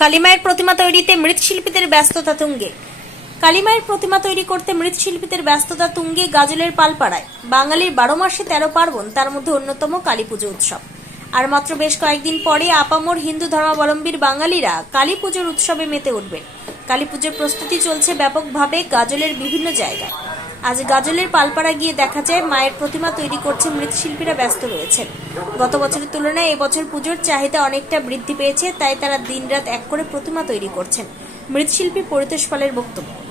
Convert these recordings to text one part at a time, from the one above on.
কালিমায়ের প্রতিমা তৈরিতে মৃৎশিল্পীদের ব্যস্ততা তুঙ্গে। কালিমায়ের প্রতিমা তৈরি করতে মৃৎশিল্পীদের ব্যস্ততা তুঙ্গে গাজলের পালপাড়ায়। বাঙালির বারো মাসে তেরো পার্বণ, তার মধ্যে অন্যতম কালী পুজো উৎসব। আর মাত্র বেশ কয়েকদিন পরে আপামোর হিন্দু ধর্মাবলম্বীর বাঙালিরা কালী পুজোর উৎসবে মেতে উঠবেন। কালী পুজোর প্রস্তুতি চলছে ব্যাপকভাবে গাজলের বিভিন্ন জায়গায়। আজ গাজলের পালপাড়া গিয়ে দেখা যায়, মায়ের প্রতিমা তৈরি করছে মৃৎশিল্পীরা ব্যস্ত রয়েছেন। গত বছরের তুলনায় এবছর পুজোর চাহিদা অনেকটা বৃদ্ধি পেয়েছে, তাই তারা দিনরাত এক করে প্রতিমা তৈরি করছেন। মৃৎশিল্পী পরিতোষ পালের বক্তব্য।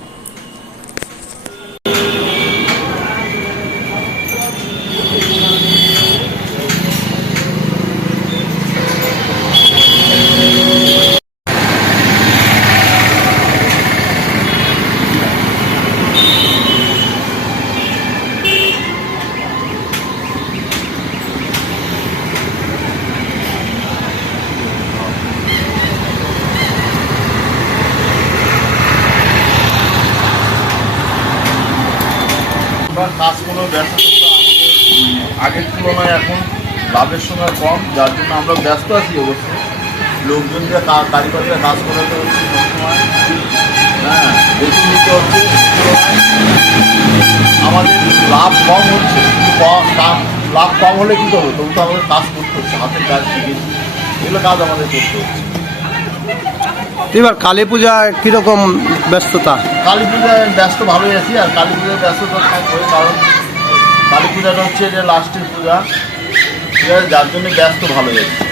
আমরা কাজ কোনো আগের তুলনায় এখন লাভের সময় কম, যার জন্য আমরা ব্যস্ত আছি অবশ্যই। লোকজনকে কা- কারিগররা কাজ করাতে হচ্ছে হ্যাঁ হচ্ছে। আমাদের লাভ কম হচ্ছে লাভ কম হলে কী করব? তবু তো আমাদের কাজ করতে হচ্ছে, হাতের কাজ শিখেছি। এগুলো কাজ আমাদের করতে হচ্ছে। এবার কালী পূজায় কীরকম ব্যস্ততা? কালী পূজায় ব্যস্ত ভালোই আছি, আর কালী পূজায় ব্যস্ততা থাকবে কারণ কালী পূজাটা হচ্ছে যে লাস্টের পূজা। যার জন্য ব্যস্ত ভালোই আছি।